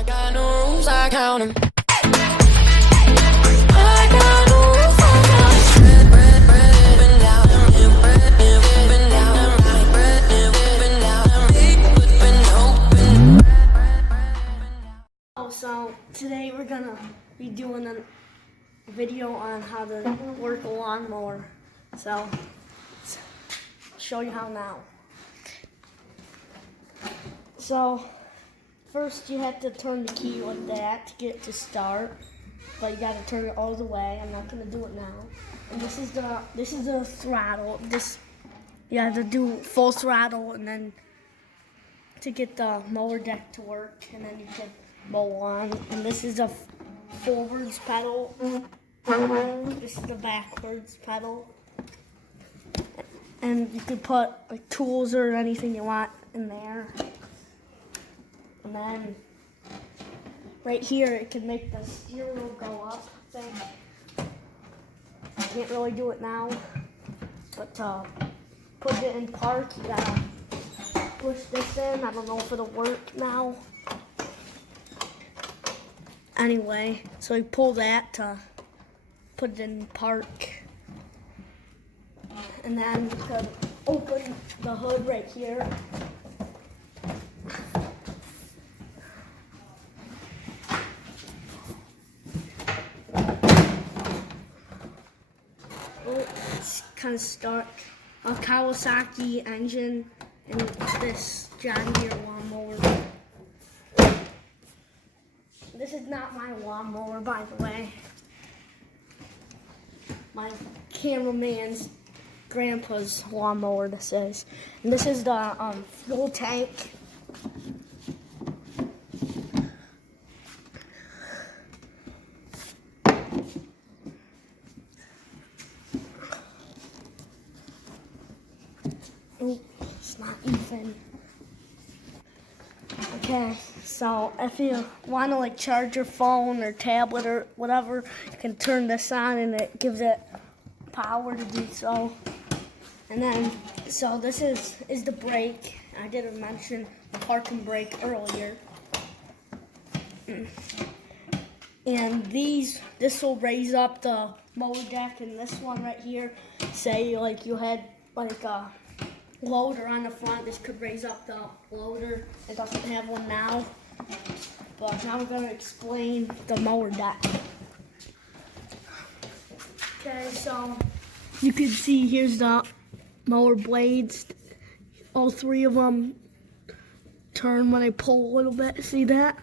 I got no rules, I count 'em. I got no rules, I count 'em. Bread, up and down, bread, up and down, right, bread, up and down, big, open. So today we're gonna be doing a video on how to work a lawnmower. So I'll show you how now. So first you have to turn the key like that to get it to start, but you gotta turn it all the way. I'm not gonna do it now. And this is the throttle. You have to do full throttle, and then to get the mower deck to work, and then you can mow on. And this is a forwards pedal. This is the backwards pedal. And you can put like tools or anything you want in there. And then right here it can make the steering wheel go up, I think. I can't really do it now, but to put it in park, you gotta push this in. I don't know if it'll work now. Anyway, so you pull that to put it in park. And then you can open the hood right here. Oh, it's kind of stuck. A Kawasaki engine and this John Deere lawnmower. This is not my lawnmower, by the way. My cameraman's grandpa's lawnmower, this is. And this is the fuel tank. Oh, it's not even. Okay, so if you want to like charge your phone or tablet or whatever, you can turn this on and it gives it power to do so. And then, so this is the brake. I didn't mention the parking brake earlier. And this will raise up the mower deck, and this one right here, say like you had like a loader on the front, this could raise up the loader. It doesn't have one now, but now we're going to explain the mower deck. Okay, so you can see here's the mower blades. All three of them turn when I pull a little bit. See that?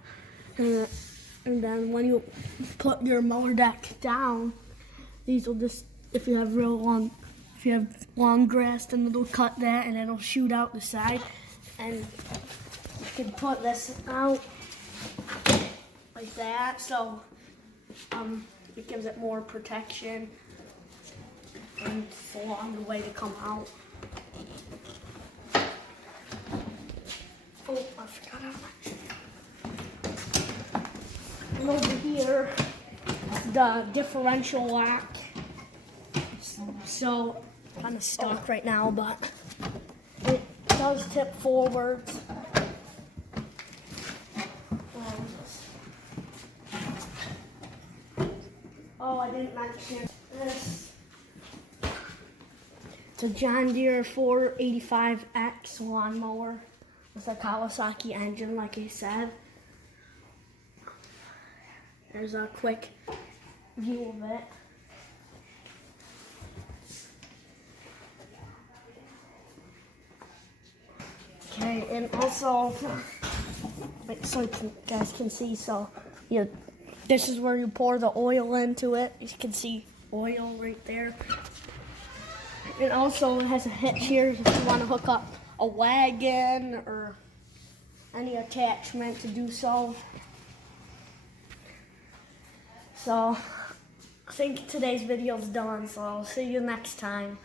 And then when you put your mower deck down, these will just, if you have long grass, then it'll cut that and it'll shoot out the side. And you can put this out like that, so it gives it more protection and it's a longer way to come out. Oh, I forgot how much. And over here, the differential lock. So kind of stuck right now, but it does tip forwards. Oh, I didn't mention this. It's a John Deere 485X lawnmower with a Kawasaki engine, like I said. There's a quick view of it. Okay, and also, so you guys can see, so this is where you pour the oil into it. You can see oil right there. And also it has a hitch here if you want to hook up a wagon or any attachment to do so. So I think today's video is done, so I'll see you next time.